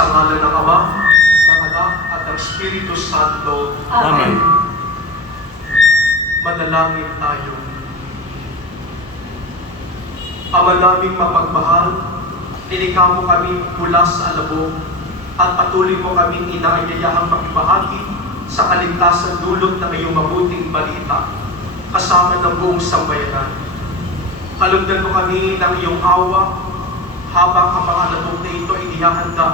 Sa ngalan ng Ama, ng Anak, at ng Espiritu Santo. Amen. Manalangin tayo. Ama naming mapagmahal, nilikha mo kami mula sa alabok at patuloy mo kaming inaanyayahang makibahagi sa kaligtasan dulot ng iyong mabuting balita kasama ng buong sambayanan. Kalugdan mo kami ng iyong awa habang ang mga alabok na ito ay inihahanda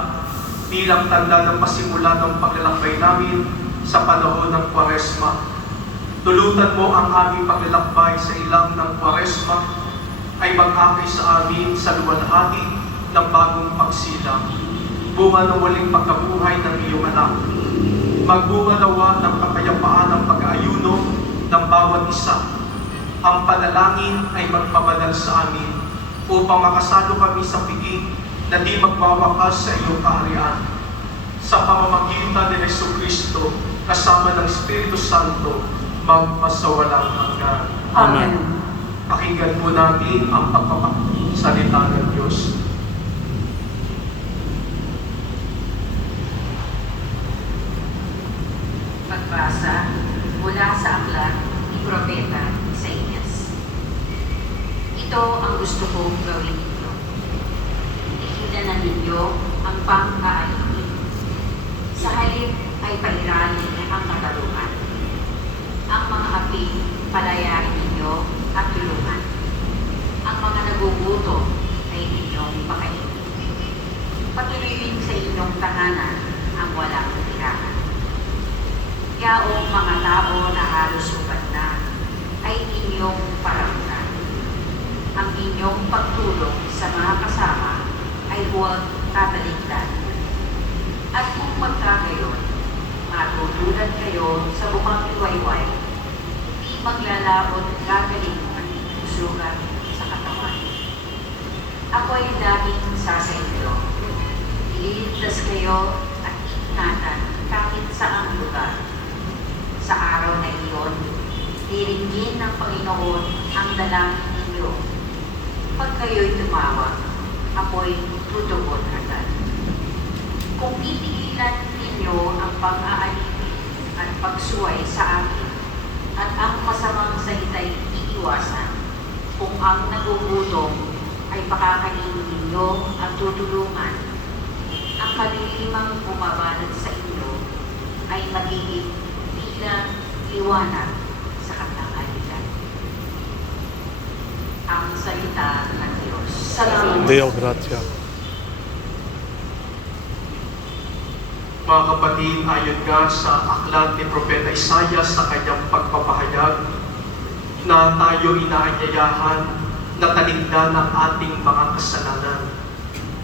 bilang tanda ng pasimula ng paglalakbay namin sa panahon ng Kwaresma. Tulutan mo ang aming paglalakbay sa ilang ng Kwaresma ay mag-akay sa amin sa luwalhati ng bagong pagsilang. Bunga ng waling pagkabuhay ng iyong anak. Magbunga nawa ng kapayapaan ng pag-aayuno ng bawat isa. Ang panalangin ay magpabanal sa amin upang makasalo kami sa piging na di magwawakas sa iyong kaharian. Sa pamamagitan ni Jesucristo, kasama ng Espiritu Santo, magpasawalang hanggan. Amen. Pakinggan po natin ang pagpapasalita ng Diyos. Pagbasa mula sa aklat ni Propeta Isaías. Ito ang gusto kong gawin ninyo. Ihilanan ninyo ang pang-aalipin. Sa halip ay pairalin ang katarungan. Ang mga api, palayain ninyo at tulungan. Ang mga nagugutom ay inyong pakainin. Patuloyin sa inyong tahanan ang walang tirahan. Yaong mga tao na halos ubad na ay inyong paramdam. Ang inyong pagtulong sa mga kasama ay huwag tatalikdan. At kung magkagayon, matutulad kayo sa bukang liwayway, di maglalabot gagaling ang inyong sugat sa katawan. Ako ay laging sasayo. Ililigtas kayo at ingatan kahit saang lugar. Sa araw na iyon, diringgin ng Panginoon ang dalangin ninyo. Pag kayo'y tumawag, ako'y tutugon agad. Kung titigilan ninyo ang pang-aalipin at pagsuway sa akin, at ang masamang salita'y iiwasan, kung ang nagugutom ay pakakainin ninyo at tutulungan, ang kalilimang bumabanat sa inyo ay magiging bilang liwanag sa katanghalian. Ang salita ng Diyos. Salamat. Deo gratia. Mga kapatid, ayon nga sa aklat ni Propeta Isaías sa kanyang pagpapahayag na tayo inaanyayahan na talikdan ang ating mga kasalanan.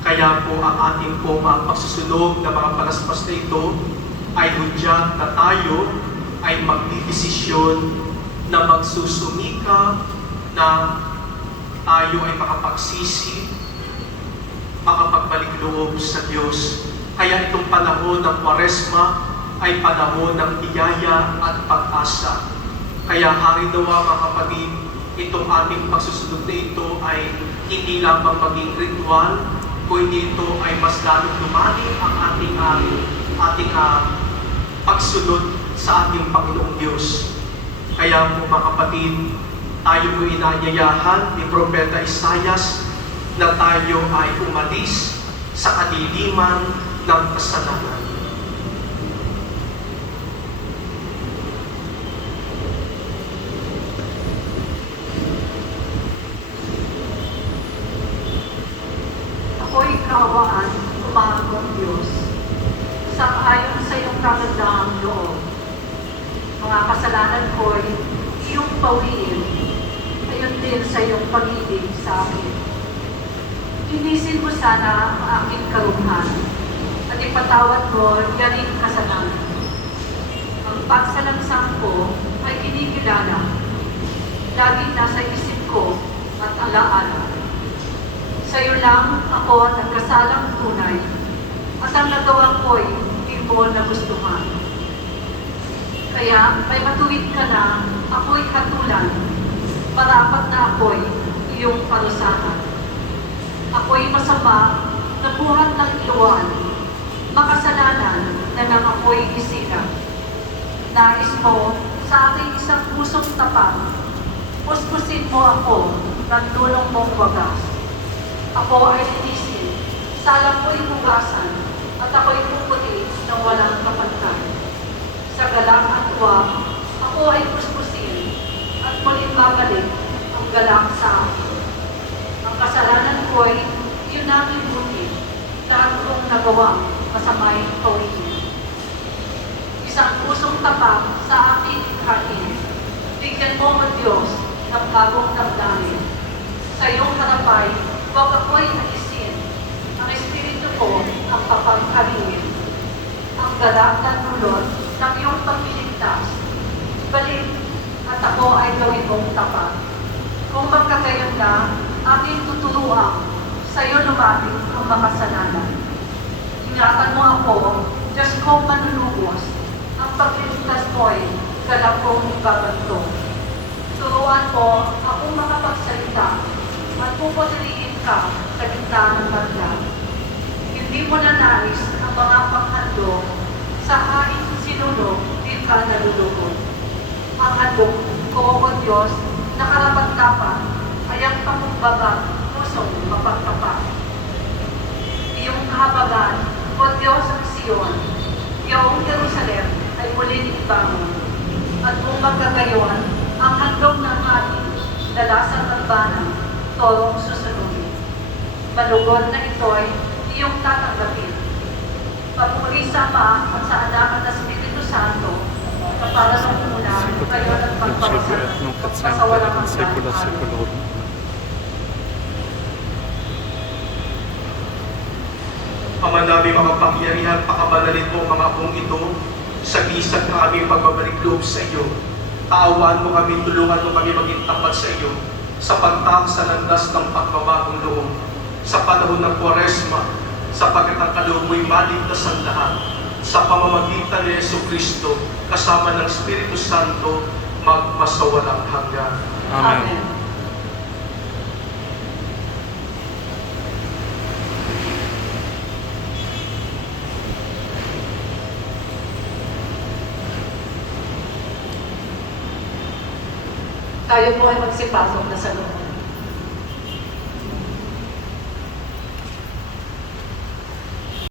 Kaya po ang ating po mga pagsusunog na mga palaspas na ito ay hudyat na tayo ay magdidesisyon na magsusumika na tayo ay makapagsisi, makapagbalik loob sa Diyos. Kaya itong panahon ng Kwaresma ay panahon ng biyaya at pag-asa. Kaya hari nawa mga kapatid, itong ating pagsusunod na ito ay hindi lamang maging ritual, kundi ito ay mas lalong lumalim ang ating pagsunod sa ating Panginoong Diyos. Kaya po mga kapatid, tayo po inaanyayahan ni Propeta Isaías na tayo ay umalis sa kadiliman ng kasalanan. Ako'y kaawaan, umangkong Diyos, sang-ayon sa iyong kagandahang loob. Mga kasalanan ko'y iyong pawiin, ayon din sa iyong pag-ibig sa akin. Inisin mo sana ang aking karunhan, at ipatawad mo yaning kasalanan. Ang pagsalangsang ko ay kinikilala, laging nasa isip ko at alaala. Sa iyo lang ako nagkasalang tunay, at ang nagawa ko'y hindi mo nagustuhan. Kaya may matuwid ka na, ako'y hatulan, marapat na ako'y iyong parusahan. Ako'y masama, nabuhat ng iluwan, na nang ako'y isira. Nais mo sa aking isang pusong tapat, puspusin mo ako ng dulong mong wagas. Ako ay linisin, salang ko'y hugasan, at ako'y puputi ng walang kapantay. Sa galak at tuwa, ako ay puspusin, at muling babalik ang galak sa akin. Ang kasalanan ko'y yun aking buti, lahat kong nagawang masamay kawitin. Isang pusong tapat sa aking ikhain, bigyan mo o Diyos ng bagong damdamin. Sa iyong harapay, huwag ako'y alisin, ang espiritu ko ang papaghalingin. Ang galak na dulot ng iyong pagliligtas, balik at ako ay gawin mong tapat. Kung magkagayon na, aking tuturuan, sa iyo lumapit ang makasalanan. Ingatan mo ako, Diyos kong manunubos, ang pagliligtas mo'y galak kong ibabanto. Turuan mo akong makapagsalita at puputiliin ka sa gitna ng bagla. Hindi mo na nais ang mga panghandog, sa haing sinunog, di ka nalulugod. Ang handog ko, O Diyos, na karapat-dapat ay ang pakumbaba, pusong mapagtapat. Iyong kahabagan, O Diyos ng Siyon, iyong Jerusalem ay muling ibangon. At kung magkagayon, ang handog ng ating dalasan ng banang, torong susunodin. Malugod na ito'y iyong tatanggapin. Papuri sa Ama at sa Anak at sa Espiritu Santo, na para sa una, ngayon at Principio et nunc et semper et in saecula saeculorum. Ama namin makapangyarihan, pakabanalin mo ang mga apong ito sa bisag na aming pagbabalik loob sa iyo. Kaawaan mo kami, tulungan mo kami maging tapat sa iyo sa pagtang sa landas ng pagbabagong loob. Sa panahon ng Kwaresma, sapagkat ang kaloob mo'y maligtas ang lahat. Sa pamamagitan ni Jesucristo, kasama ng Espiritu Santo, magpasawalang hanggan. Amen. Tayo po ay magsipasok na sa loob.